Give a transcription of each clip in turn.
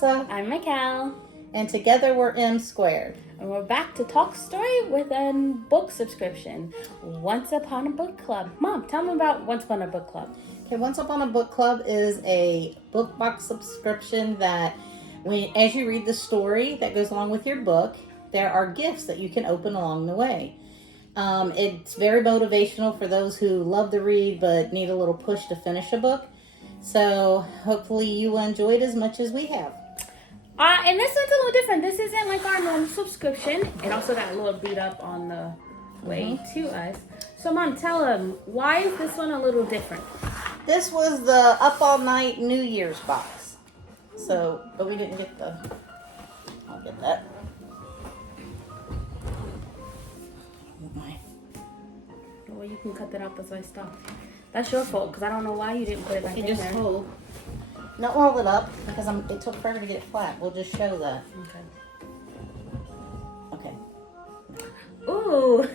Melissa. I'm Mikkel. And together we're M Squared. And we're back to talk story with a book subscription. Once Upon a Book Club. Mom, tell me about Once Upon a Book Club. Okay, Once Upon a Book Club is a book box subscription that as you read the story that goes along with your book, there are gifts that you can open along the way. It's very motivational for those who love to read but need a little push to finish a book. So hopefully you will enjoy it as much as we have. And this one's a little different. This isn't like our normal subscription. It also got a little beat up on the way to us. So Mom, tell them, why is this one a little different? This was the Up All Night New Year's box. So, but we didn't get I'll get that. Well, you can cut that out. That's why I stopped. That's your fault, because I don't know why you didn't put it back in there. Hold. Not roll it up, because it took forever to get it flat. We'll just show that. Okay. Ooh.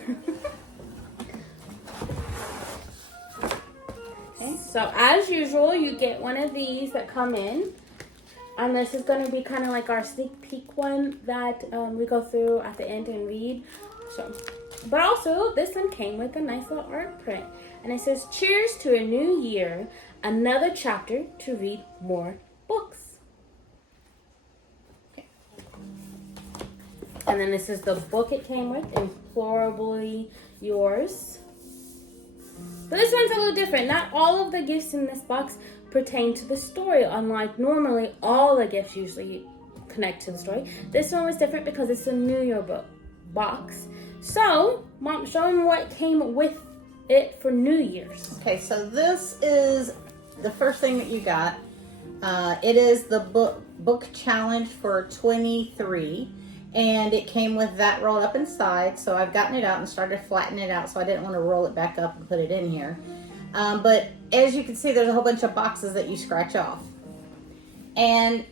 Okay. So as usual, you get one of these that come in. And this is going to be kind of like our sneak peek one that we go through at the end and read. So, but also, this one came with a nice little art print. And it says, "Cheers to a new year, another chapter to read more books." Okay. And then this is the book it came with, Implorably Yours. But this one's a little different. Not all of the gifts in this box pertain to the story, unlike normally all the gifts usually connect to the story. This one was different because it's a New Year book box. So, Mom, show them what came with it for New Year's. Okay, so this is the first thing that you got. It is the book challenge for 23, and it came with that rolled up inside. So I've gotten it out and started flattening it out, so I didn't want to roll it back up and put it in here. But as you can see, there's a whole bunch of boxes that you scratch off. And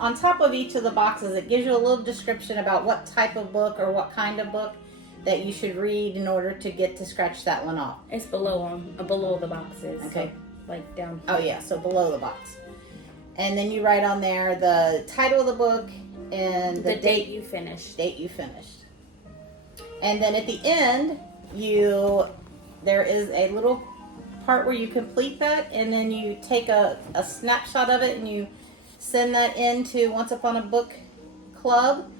on top of each of the boxes, it gives you a little description about what type of book or what kind of book that you should read in order to get to scratch that one off. It's below the boxes. Okay. So, like down here. Oh yeah, so below the box. And then you write on there the title of the book and the date you finished. And then at the end, there is a little part where you complete that, and then you take a snapshot of it and you send that into Once Upon a Book Club,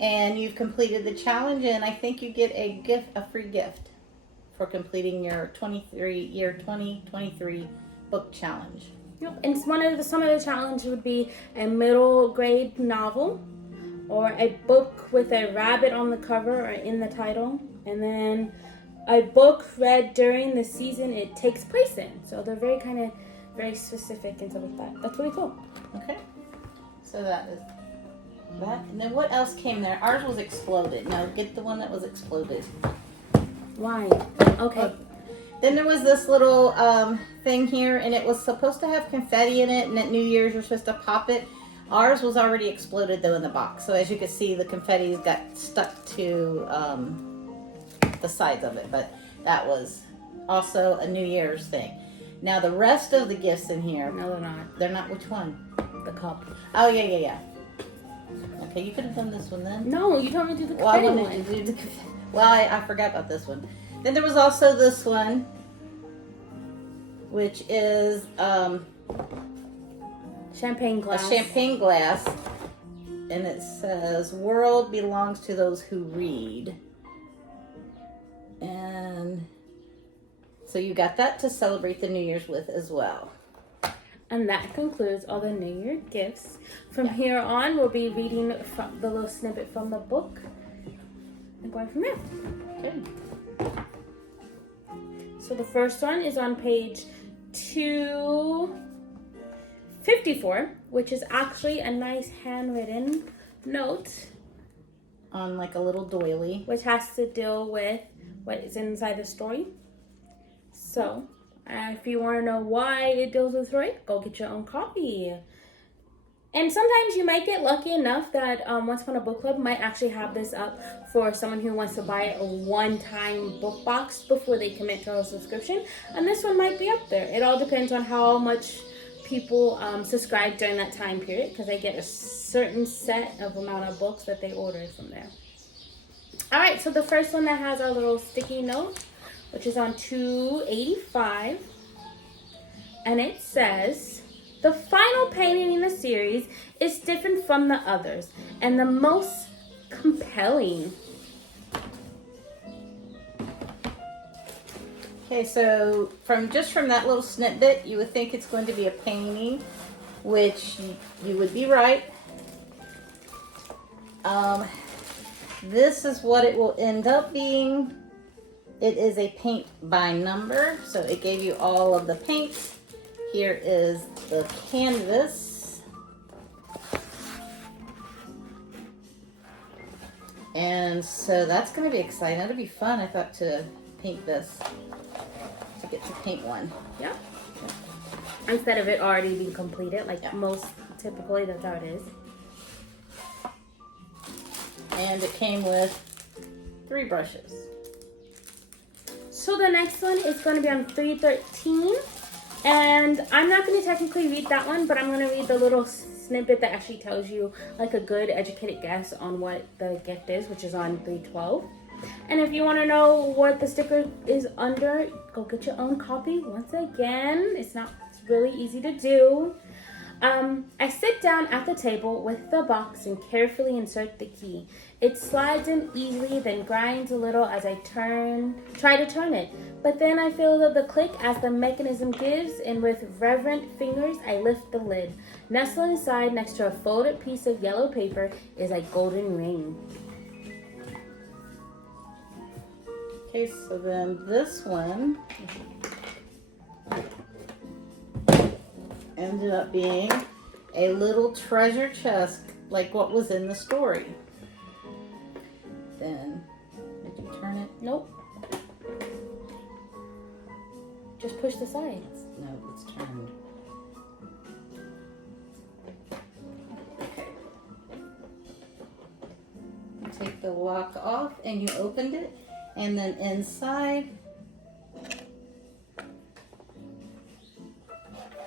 and you've completed the challenge, and I think you get a free gift for completing your 2023 book challenge. Yep. And some of the challenge would be a middle grade novel, or a book with a rabbit on the cover or in the title, and then a book read during the season it takes place in. So they're very specific and stuff like that. That's really cool. Okay. So that is that. And then what else came there? Ours was exploded. Now get the one that was exploded. Why? Okay. Then there was this little thing here, and it was supposed to have confetti in it, and at New Year's you're supposed to pop it. Ours was already exploded though in the box. So as you can see, the confetti got stuck to the sides of it, but that was also a New Year's thing. Now the rest of the gifts in here, no, they're not. They're not. Which one? The cup. Oh yeah. Okay, you could have done this one then. No, you told me to do the confetti one. I forgot about this one. Then there was also this one, which is champagne glass. A champagne glass, and it says, "World belongs to those who read." And so you got that to celebrate the New Year's with as well. And that concludes all the New Year gifts. From here on, we'll be reading from the little snippet from the book and going from there. Okay. So the first one is on page 254, which is actually a nice handwritten note. On like a little doily. Which has to deal with what is inside the story. So, if you want to know why it deals with the story, go get your own copy. And sometimes you might get lucky enough that Once Upon a Book Club might actually have this up for someone who wants to buy a one-time book box before they commit to a subscription. And this one might be up there. It all depends on how much people subscribe during that time period because they get a certain set of amount of books that they ordered from there. All right, so the first one that has our little sticky note, which is on 285, and it says, the final painting in the series is different from the others and the most compelling. Okay, so from that little snippet, you would think it's going to be a painting, which you would be right. This is what it will end up being. It is a paint by number, so it gave you all of the paints. Here is the canvas. And so that's going to be exciting. That'll be fun, I thought, to paint this. To get to paint one. Yeah. Instead of it already being completed, like most typically that's how it is. And it came with 3 brushes. So the next one is going to be on 313. And I'm not going to technically read that one, but I'm going to read the little snippet that actually tells you like a good educated guess on what the gift is, which is on 312. And if you want to know what the sticker is under, go get your own copy. Once again, it's really easy to do. I sit down at the table with the box and carefully insert the key. It slides in easily, then grinds a little as I try to turn it. But then I feel the click as the mechanism gives, and with reverent fingers, I lift the lid. Nestled inside next to a folded piece of yellow paper is a golden ring. Okay, so then this one ended up being a little treasure chest, like what was in the story. Then, did you turn it? Nope. Just push the sides. No, it's turned. Okay. You take the lock off and you opened it, and then inside,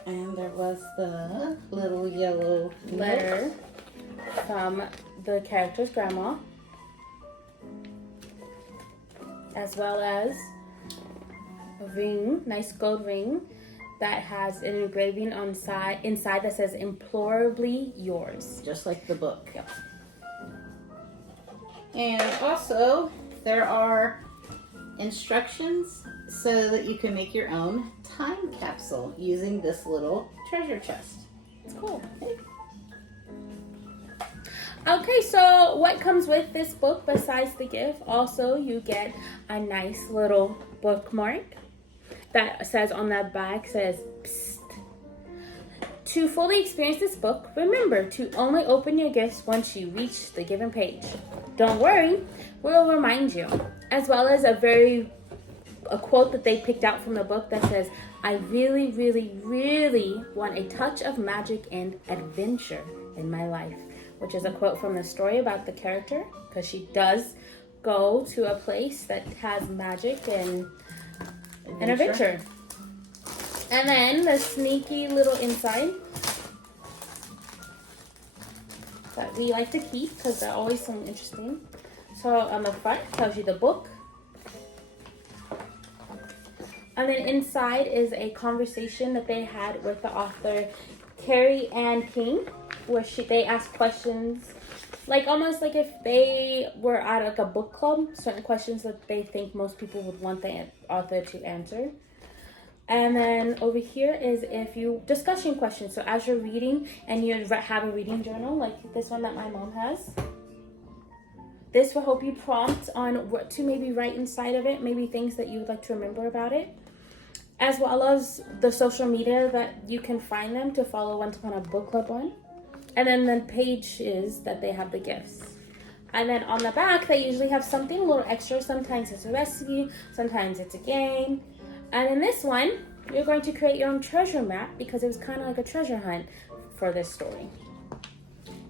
and there was the little yellow letter from the character's grandma, as well as a ring, nice gold ring that has an engraving inside that says "Implorably Yours," just like the book. Yep. And also, there are instructions so that you can make your own time capsule using this little treasure chest. It's cool. Okay, so what comes with this book besides the gift? Also, you get a nice little bookmark that says on the back, says, "Psst. To fully experience this book, remember to only open your gifts once you reach the given page. Don't worry, we'll remind you." As well as a quote that they picked out from the book that says, "I really, really, really want a touch of magic and adventure in my life," which is a quote from the story about the character, because she does go to a place that has magic and adventure. And then the sneaky little inside that we like to keep because they're always so interesting. So on the front tells you the book. And then inside is a conversation that they had with the author Carrie Ann King, where they ask questions, like almost like if they were at like a book club, certain questions that they think most people would want the author to answer. And then over here is discussion questions. So as you're reading and you have a reading journal, like this one that my mom has, this will help you prompt on what to maybe write inside of it, maybe things that you would like to remember about it, as well as the social media that you can find them to follow once upon a book club on. And then the pages that they have the gifts. And then on the back, they usually have something a little extra. Sometimes it's a recipe, sometimes it's a game. And in this one, you're going to create your own treasure map because it was kind of like a treasure hunt for this story.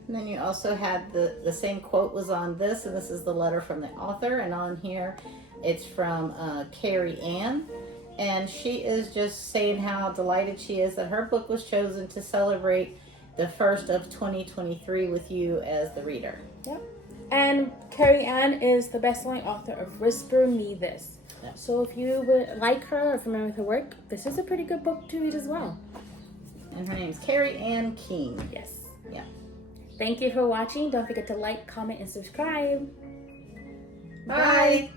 And then you also had the same quote was on this, and this is the letter from the author. And on here, it's from Carrie Ann. And she is just saying how delighted she is that her book was chosen to celebrate the first of 2023 with you as the reader. Yep. And Carrie Ann is the best-selling author of Whisper Me This. Yep. So if you would like her or familiar with her work, this is a pretty good book to read as well. And her name's Carrie Ann King. Yes. Yeah. Thank you for watching. Don't forget to like, comment, and subscribe. Bye.